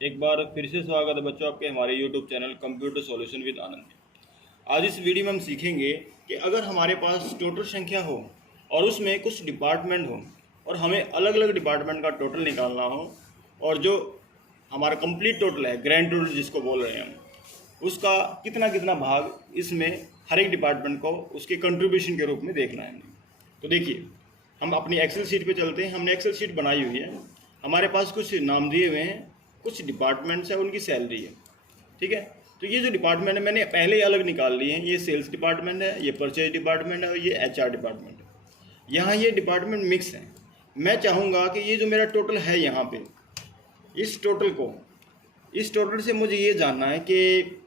एक बार फिर से स्वागत है बच्चों आपके हमारे YouTube channel computer solution with Anand में। आज इस वीडियो में हम सीखेंगे कि अगर हमारे पास टोटल संख्या हो और उसमें कुछ डिपार्टमेंट हो और हमें अलग अलग डिपार्टमेंट का टोटल निकालना हो और जो हमारा कंप्लीट टोटल है, ग्रैंड टोटल जिसको बोल रहे हैं हम, उसका कितना कितना भाग इसमें हर एक डिपार्टमेंट को उसके कंट्रीब्यूशन के रूप में देखना है। तो देखिए, हम अपनी एक्सेल शीट पे चलते हैं। हमने एक्सेल शीट बनाई हुई है, हमारे पास कुछ नाम दिए हुए हैं, कुछ डिपार्टमेंट्स है, उनकी सैलरी है। ठीक है, तो ये जो डिपार्टमेंट है मैंने पहले ही अलग निकाल लिए हैं। ये सेल्स डिपार्टमेंट है, ये परचेज डिपार्टमेंट है और ये एचआर डिपार्टमेंट है। यहाँ ये डिपार्टमेंट मिक्स है। मैं चाहूँगा कि ये जो मेरा टोटल है यहाँ पे, इस टोटल से मुझे ये जानना है कि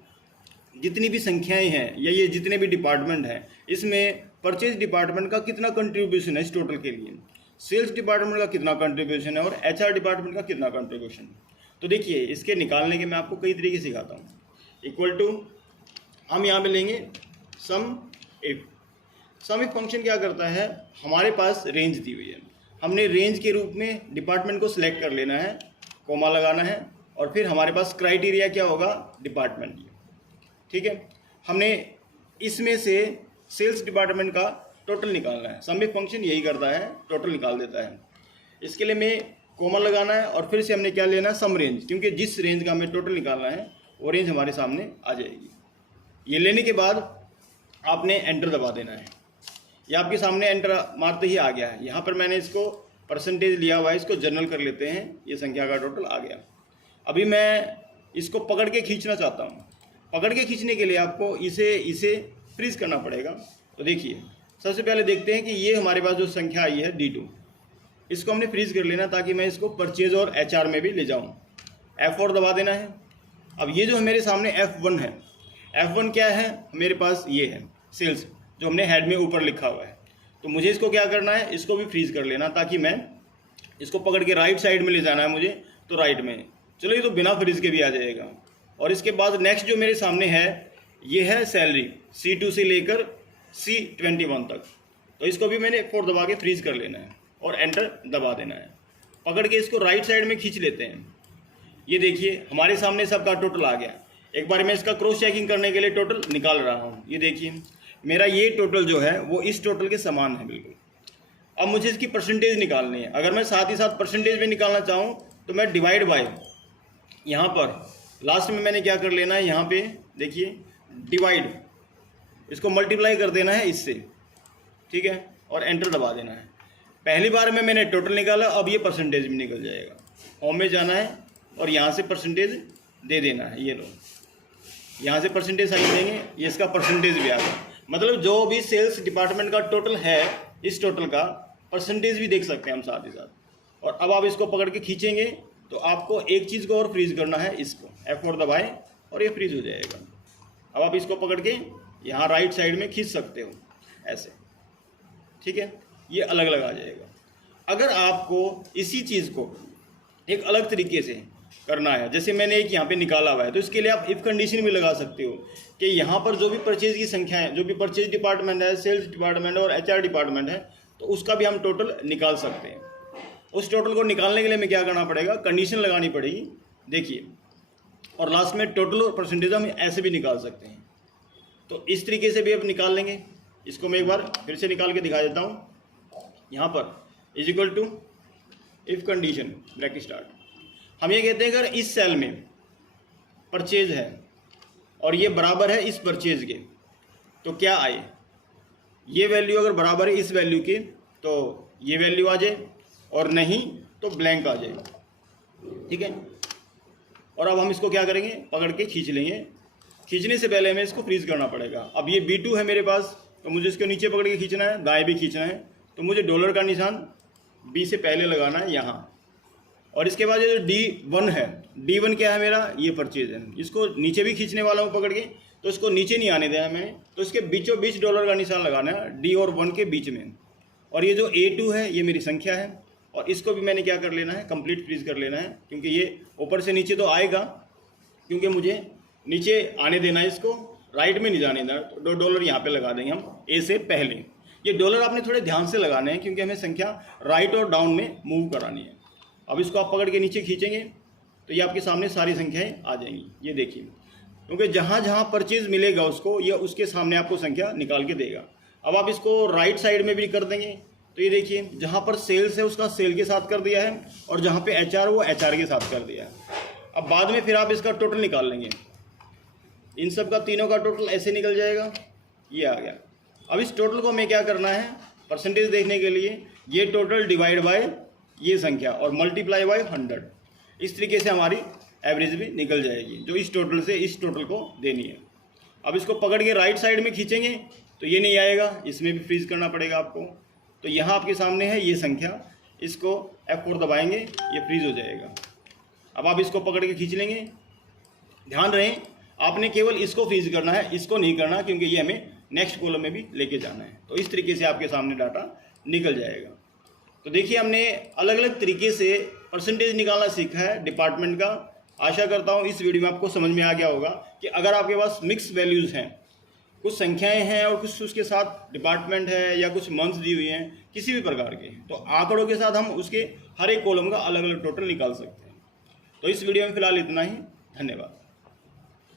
जितनी भी संख्याएं हैं या ये जितने भी डिपार्टमेंट हैं, इसमें परचेज डिपार्टमेंट का कितना कंट्रीब्यूशन है इस टोटल के लिए, सेल्स डिपार्टमेंट का कितना कंट्रीब्यूशन है और एचआर डिपार्टमेंट का कितना कंट्रीब्यूशन है। तो देखिए, इसके निकालने के मैं आपको कई तरीके सिखाता हूँ। इक्वल टू हम यहाँ पे लेंगे सम इफ फंक्शन क्या करता है, हमारे पास रेंज दी हुई है, हमने रेंज के रूप में डिपार्टमेंट को सिलेक्ट कर लेना है, कोमा लगाना है और फिर हमारे पास क्राइटेरिया क्या होगा, डिपार्टमेंट। ठीक है, हमने इसमें से सेल्स डिपार्टमेंट का टोटल निकालना है। सम इफ फंक्शन यही करता है, टोटल निकाल देता है। इसके लिए मैं कोमा लगाना है और फिर से हमने क्या लेना है, सम रेंज, क्योंकि जिस रेंज का हमें टोटल निकालना है वो रेंज हमारे सामने आ जाएगी। ये लेने के बाद आपने एंटर दबा देना है। ये आपके सामने एंटर मारते ही आ गया है। यहाँ पर मैंने इसको परसेंटेज लिया हुआ है, इसको जनरल कर लेते हैं। ये संख्या का टोटल आ गया। अभी मैं इसको पकड़ के खींचना चाहता हूँ। पकड़ के खींचने के लिए आपको इसे फ्रीज करना पड़ेगा। तो देखिए, सबसे पहले देखते हैं कि ये हमारे पास जो संख्या आई है D2, इसको हमने फ्रीज कर लेना ताकि मैं इसको परचेज और एचआर में भी ले जाऊँ। F4 दबा देना है। अब ये जो मेरे सामने F1 है, F1 क्या है मेरे पास, ये है सेल्स, जो हमने हेड में ऊपर लिखा हुआ है। तो मुझे इसको क्या करना है, इसको भी फ्रीज कर लेना ताकि मैं इसको पकड़ के राइट साइड में ले जाना है मुझे, तो राइट में। चलो, ये तो बिना फ्रीज के भी आ जाएगा। और इसके बाद नेक्स्ट जो मेरे सामने है, ये है सैलरी, C2 से लेकर C21 तक। तो इसको भी मैंने F4 दबा के फ्रीज कर लेना है और एंटर दबा देना है। पकड़ के इसको राइट साइड में खींच लेते हैं। ये देखिए, हमारे सामने सबका टोटल आ गया। एक बार मैं इसका क्रॉस चेकिंग करने के लिए टोटल निकाल रहा हूँ। ये देखिए, मेरा ये टोटल जो है वो इस टोटल के समान है बिल्कुल। अब मुझे इसकी परसेंटेज निकालनी है। अगर मैं साथ ही साथ परसेंटेज में निकालना चाहूँ तो मैं डिवाइड बाय, यहाँ पर लास्ट में मैंने क्या कर लेना है, यहाँ पे देखिए डिवाइड, इसको मल्टीप्लाई कर देना है इससे। ठीक है, और एंटर दबा देना है। पहली बार में मैंने टोटल निकाला, अब ये परसेंटेज में निकल जाएगा। होम में जाना है और यहाँ से परसेंटेज दे देना है। ये लो, यहाँ से परसेंटेज साइन देंगे, ये इसका परसेंटेज भी आ गया। मतलब जो भी सेल्स डिपार्टमेंट का टोटल है, इस टोटल का परसेंटेज भी देख सकते हैं हम साथ ही साथ। और अब आप इसको पकड़ के खींचेंगे तो आपको एक चीज़ को और फ्रीज करना है, इसको F4 दबाएं और ये फ्रीज हो जाएगा। अब आप इसको पकड़ के यहाँ राइट साइड में खींच सकते हो ऐसे। ठीक है, ये अलग अलग आ जाएगा। अगर आपको इसी चीज़ को एक अलग तरीके से करना है, जैसे मैंने एक यहाँ पे निकाला हुआ है, तो इसके लिए आप इफ कंडीशन भी लगा सकते हो कि यहाँ पर जो भी परचेज की संख्या है, जो भी परचेज डिपार्टमेंट है, सेल्स डिपार्टमेंट और एचआर डिपार्टमेंट है, तो उसका भी हम टोटल निकाल सकते हैं। उस टोटल को निकालने के लिए हमें क्या करना पड़ेगा, कंडीशन लगानी पड़ेगी। देखिए, और लास्ट में टोटल और परसेंटेज हम ऐसे भी निकाल सकते हैं। तो इस तरीके से भी आप निकाल लेंगे। इसको मैं एक बार फिर से निकाल के दिखा देता हूँ। यहाँ पर is equal to if condition bracket start. हम ये कहते हैं अगर इस सेल में परचेज है और ये बराबर है इस परचेज के, तो क्या आए, ये वैल्यू अगर बराबर है इस वैल्यू के तो ये वैल्यू आ जाए, और नहीं तो ब्लैंक आ जाए। ठीक है, और अब हम इसको क्या करेंगे, पकड़ के खींच लेंगे। खींचने से पहले हमें इसको फ्रीज करना पड़ेगा। अब ये B2 है मेरे पास, तो मुझे इसको नीचे पकड़ के खींचना है, दाएं भी खींचना है। तो मुझे डॉलर का निशान B से पहले लगाना है यहाँ। और इसके बाद ये जो D1 है, D1 क्या है मेरा, ये परचेज है। इसको नीचे भी खींचने वाला हूँ पकड़ के, तो इसको नीचे नहीं आने दिया मैंने, तो इसके बीचों बीच डॉलर का निशान लगाना है, D और 1 के बीच में। और ये जो A2 है, ये मेरी संख्या है, और इसको भी मैंने क्या कर लेना है, कंप्लीट फ्रीज कर लेना है, क्योंकि ये ऊपर से नीचे तो आएगा, क्योंकि मुझे नीचे आने देना है, इसको राइट में नहीं जाने देना। तो $2 यहाँ पे लगा देंगे हम A से पहले। ये डॉलर आपने थोड़े ध्यान से लगाने हैं, क्योंकि हमें संख्या राइट और डाउन में मूव करानी है। अब इसको आप पकड़ के नीचे खींचेंगे तो ये आपके सामने सारी संख्याएं आ जाएंगी। ये देखिए, क्योंकि जहाँ जहाँ परचेज मिलेगा उसको, यह उसके सामने आपको संख्या निकाल के देगा। अब आप इसको राइट साइड में भी कर देंगे, तो ये देखिए जहाँ पर सेल्स है उसका सेल के साथ कर दिया है, और जहाँ पे HR वो HR के साथ कर दिया है। अब बाद में फिर आप इसका टोटल निकाल लेंगे, इन सब का तीनों का टोटल ऐसे निकल जाएगा, ये आ गया। अब इस टोटल को हमें क्या करना है, परसेंटेज देखने के लिए ये टोटल डिवाइड बाय ये संख्या और मल्टीप्लाई बाय 100। इस तरीके से हमारी एवरेज भी निकल जाएगी जो इस टोटल से इस टोटल को देनी है। अब इसको पकड़ के राइट साइड में खींचेंगे तो ये नहीं आएगा, इसमें भी फ्रीज करना पड़ेगा आपको। तो यहाँ आपके सामने है ये संख्या, इसको F4 दबाएंगे, ये फ्रीज हो जाएगा। अब आप इसको पकड़ के खींच लेंगे। ध्यान रहे आपने केवल इसको फ्रीज करना है, इसको नहीं करना, क्योंकि ये हमें नेक्स्ट कॉलम में भी लेके जाना है। तो इस तरीके से आपके सामने डाटा निकल जाएगा। तो देखिए हमने अलग अलग तरीके से परसेंटेज निकालना सीखा है डिपार्टमेंट का। आशा करता हूँ इस वीडियो में आपको समझ में आ गया होगा कि अगर आपके पास मिक्स वैल्यूज़ हैं, कुछ संख्याएं हैं और कुछ उसके साथ डिपार्टमेंट है या कुछ मंथ्स दी हुई हैं किसी भी प्रकार के, तो आंकड़ों के साथ हम उसके हर एक कॉलम का अलग अलग टोटल निकाल सकते हैं। तो इस वीडियो में फिलहाल इतना ही। धन्यवाद।